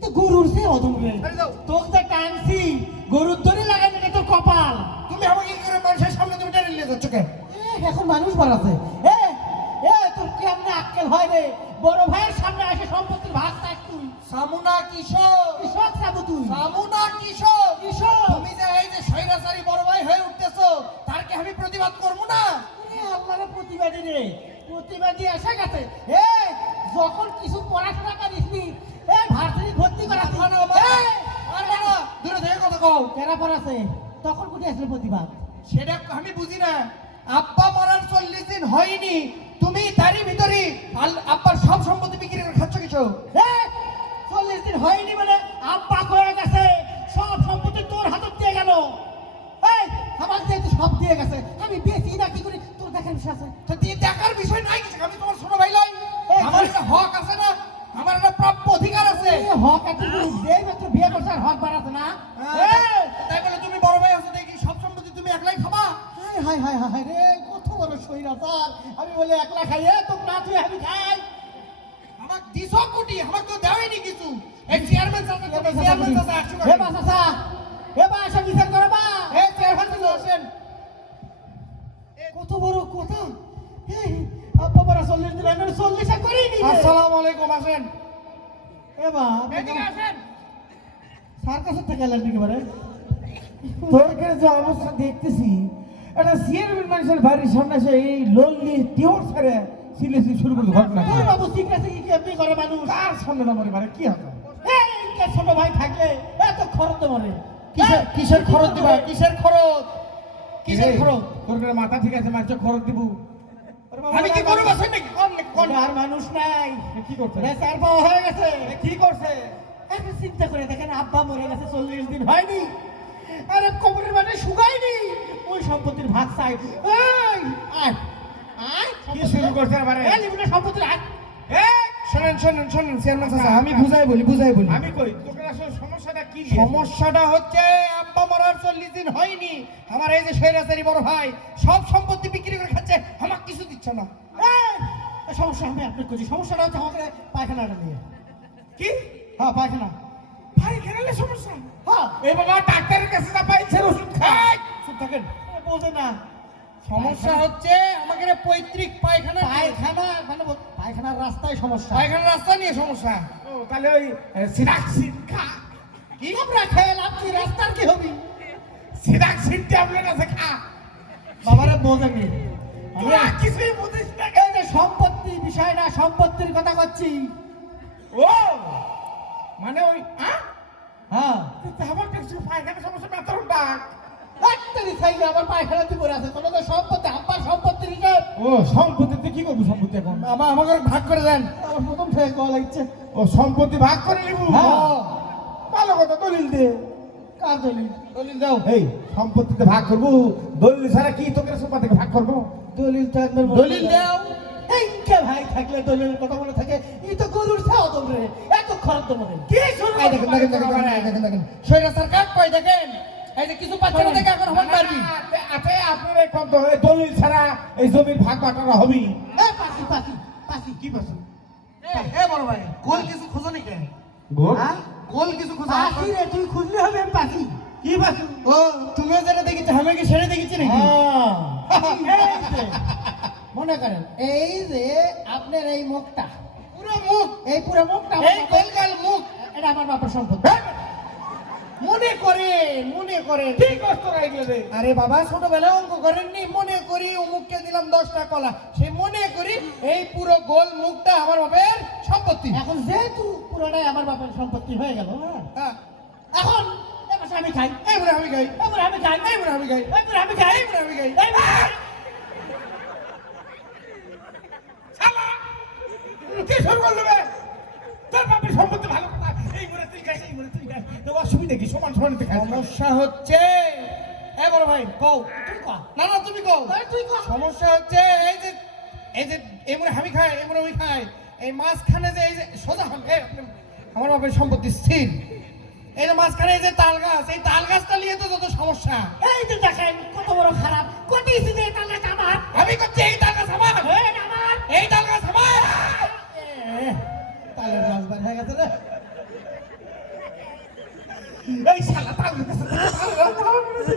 তো গরুর সে অধম রে। আরে যাও। তোকে যে টানছি গরুর দড়ি লাগাই এটা তোর কপাল। তুমি আমাকে কি করে মানুষের সামনে তুমি টেনে নিয়ে যাচ্ছ কে এ, এখন মানুষ বাড়াছে এ এ তোর কেমনে আক্কেল হয় রে? বড় ভাইয়ের সামনে এসে সম্পত্তির ভাগ চাস তুই। সামুনা কিশোর কৃষক যাব তুই। সামুনা কিশোর কিশোর। তুমি যে এই যে স্বৈরাচারী বড় ভাই হয়ে উঠতেছো তার কি আমি প্রতিবাদ করব না? আল্লাহর প্রতিবাদী রে। প্রতিবাদী এসে গেছে। এ কও কেনা পড়াছে তখন কোথায় আসলে প্রতিবাদ? সেটা আমি বুঝি না। আব্বা মরার চল্লিশ দিন হয়নি। তুমি তারই ভিতরে আব্বার সব সম্পত্তি বিক্রি করে খাচ্ছ কিছু? চল্লিশ দিন হয়নি মানে আব্বা হয়ে গেছে সব সম্পত্তি তোর হাতত দিয়ে গেল। এই আমার যেহেতু সব দিয়ে গেছে আমি বেশি না কি করি? তোর দেখার বিষয় আছে। তো দেখার বিষয় নাই কিছু আমি তোমার ছোট ভাই লই। আমার হক আছে না? হক এত যেই মাত্র বিয়ে করছে আর হক বাড়াছে না। হ্যাঁ, তাই বলে তুমি বড় ভাই আছো দেখি সব সম্পত্তি তুমি একলাই খাবা? হায় হায় হায় হায় রে কত বড় স্বৈরাচার। আমি বলে একলা খাইয়ে তো না তুই আমি খাই। আমাক দিছ কোটি আমাক তো দেওয়াইনি কিছু। এই চেয়ারম্যান চাচা কোটি চেয়ারম্যান চাচা একশো হে বাসাসা হে বাসা বিচার করে বা এই চেয়ারম্যান চাচা আসেন। কত বড় কথা। এই আব্বা বড় চল্লিশ দিন আমি চল্লিশে করিনি। আসসালামু আলাইকুম এ আসেন। স্যার কাছে থেকে এলেন যে অবস্থা দেখতেছি এটা সিএরবির মানুষের বাড়ির সামনে এসে এই লল্লি টিওর ছেড়ে সিলেসি শুরু করতে ঘটনা তোর বাবু সিক্রেসি কি? কেমনি করে মানুষ। কার সামনে না মরে বারে কি হবে এই কে ছোট ভাই থাকলে এত খরচ মরে কিসের কিসের খরচ দিবা? কিসের খরচ? কিসের খরচ? তোর করে মাথা ঠিক আছে মাছ খরচ দিব। আমি কি করব আছেন নাকি? কোন কোন আর মানুষ নাই। কি করছে? রে পাওয়া হয়ে গেছে। কি করছে? এখন চিন্তা করে দেখেন আব্বা মরে গেছে চল্লিশ দিন হয়নি। আরে কবরের মানে শুকায়নি। ওই সম্পত্তির ভাগ চাই। এই, আয়। আয়। কি শুরু করছে আবারে? এই সম্পত্তির সম্পত্তির হাত শুনেন শুনেন শুনেন চেয়ারম্যান চাচা আমি বুঝাই বলি বুঝাই বলি। আমি কই তোকে আসলে সমস্যাটা কি সমস্যাটা হচ্ছে আব্বা মরার চল্লিশ দিন হয়নি। আমার এই যে স্বৈরাচারী বড় ভাই সব সম্পত্তি বিক্রি করে খাচ্ছে আমার কিছু দিচ্ছে না। সমস্যা আমি আপনি করছি সমস্যাটা হচ্ছে আমাদের পায়খানাটা নিয়ে। কি? হ্যাঁ পায়খানা। খেলে সমস্যা? হ্যাঁ। এই বাবা ডাক্তারের কাছে না পাইছে ওষুধ খাই। চুপ থাকেন। বলতে না। সমস্যা হচ্ছে আমাকে রে পৈতৃক পায়খানা পায়খানা মানে পায়খানার রাস্তায় সমস্যা। পায়খানার রাস্তা নিয়ে সমস্যা। ও তাহলে ওই সিরাক্সিন খা। কি আমরা খেয়ে লাভ কি? রাস্তার কি হবি? সিরাক্সিন ট্যাবলেট আছে খা। বাবারে বোঝেনি তোরা কিছুই বুঝিস না এই যে সম্পত্তি বিষয় না সম্পত্তির কথা করছি। ও মানে ওই হ্যাঁ। হ্যাঁ আমার কিছু পায়খানা সমস্যা বেতন ডাক থাইলে আমার পায়খানাতে পড়ে আছে। কোনো তো সম্পত্তি আমার ও সম্পত্তিতে কি করব সম্পত্তি এখন? আমা আমাকে ভাগ করে দেন। আমার প্রথম থেকে কল লাগছে। ও সম্পত্তি ভাগ করে নিবো? হ্যাঁ। ভালো কথা দলিল দে। কার দলিল? দলিল দাও। এই সম্পত্তিতে ভাগ করব? দলিল ছাড়া কি তোকে সম্পত্তি ভাগ করব? দলিল তো একবার দলিল দাও। এই কে ভাই থাকলে দলিলের কথা মনে থাকে? এই তো গরুর ছাও তোমরে এত খরচ তো মনে কি এই দেখেন দেখেন দেখেন দেখেন, এই দেখেন। দেখেন। স্বৈরাচার কাক কয় দেখেন এই যে কিছু পাচ্ছে না দেখে এখন হন পারবি। আছে আপনার এই কত দলিল ছাড়া এই জমির ভাগ বাটারা হবি এই পাখি পাখি পাখি কি পাচ্ছ এ বড় ভাই গোল কিছু খোঁজো নাকি গোল? হ্যাঁ? কিছু খোঁজো পাখি রে তুই খুঁজলে হবে আমি পাখি কি পাচ্ছ ও তুমিও যেটা দেখেছ আমি কি সেটা দেখেছি নাকি? হ্যাঁ। মনে করেন এই যে আপনার এই মুখটা পুরো মুখ। এই পুরো মুখটা এই গোলগাল মুখ। এটা আমার বাবার সম্পত্তি। মনে করেন মনে করেন কি কষ্ট রাখলে আরে বাবা ছোটবেলায় অঙ্ক করেননি মনে করি অমুককে দিলাম দশটা কলা। সে মনে করি এই পুরো গোল মুখটা আমার বাপের সম্পত্তি। এখন যেহেতু পুরোটাই আমার বাবার সম্পত্তি হয়ে গেল হ্যাঁ? হ্যাঁ। এখন আমি খাই। আমি এবার আমি খাই। এই আমি গাই এবার আমি খাই। এই বলে আমি গাই এবার আমি খাই। কি শুরু করলে তোর বাপের সম্পত্তি তো অসুবিধা কি? সমান সমান সমস্যা হচ্ছে এ বড় ভাই কও। তুই কর। না না তুমি কও। তুই কর। সমস্যা হচ্ছে এই যে এই যে এমনি আমি খাই এমনি ওই খাই এই মাঝখানে যে এই যে সোজা আমার বাপের সম্পত্তি স্থির। এই যে মাঝখানে এই যে তাল গাছ এই তাল গাছটা নিয়ে তো যত সমস্যা। এই যে দেখেন কত বড় খারাপ। কোটি সিধে টানা আমার। আমি করছি এই তাল গাছ আমার। এই এই তাল গাছ আমার। তালের রাজবাড়ি হয়ে গেছে রে। এই শালা তাল দিতেছে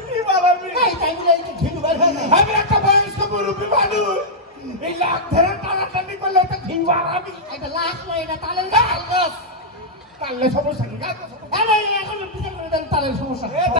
কি বাবাবি এই টাইমে এই যে ঘিলু বের আমি একটা বয়স্ক মুরব্বী মানুষ। এই লাখ ধরে টানাটানি করলে তো ঘিনবো আর আমি এটা লাশ নয় এটা তালের গাছ। তাল সমস্যা কি? গাছ এখন বিচার করে দেন তালের সমস্যা।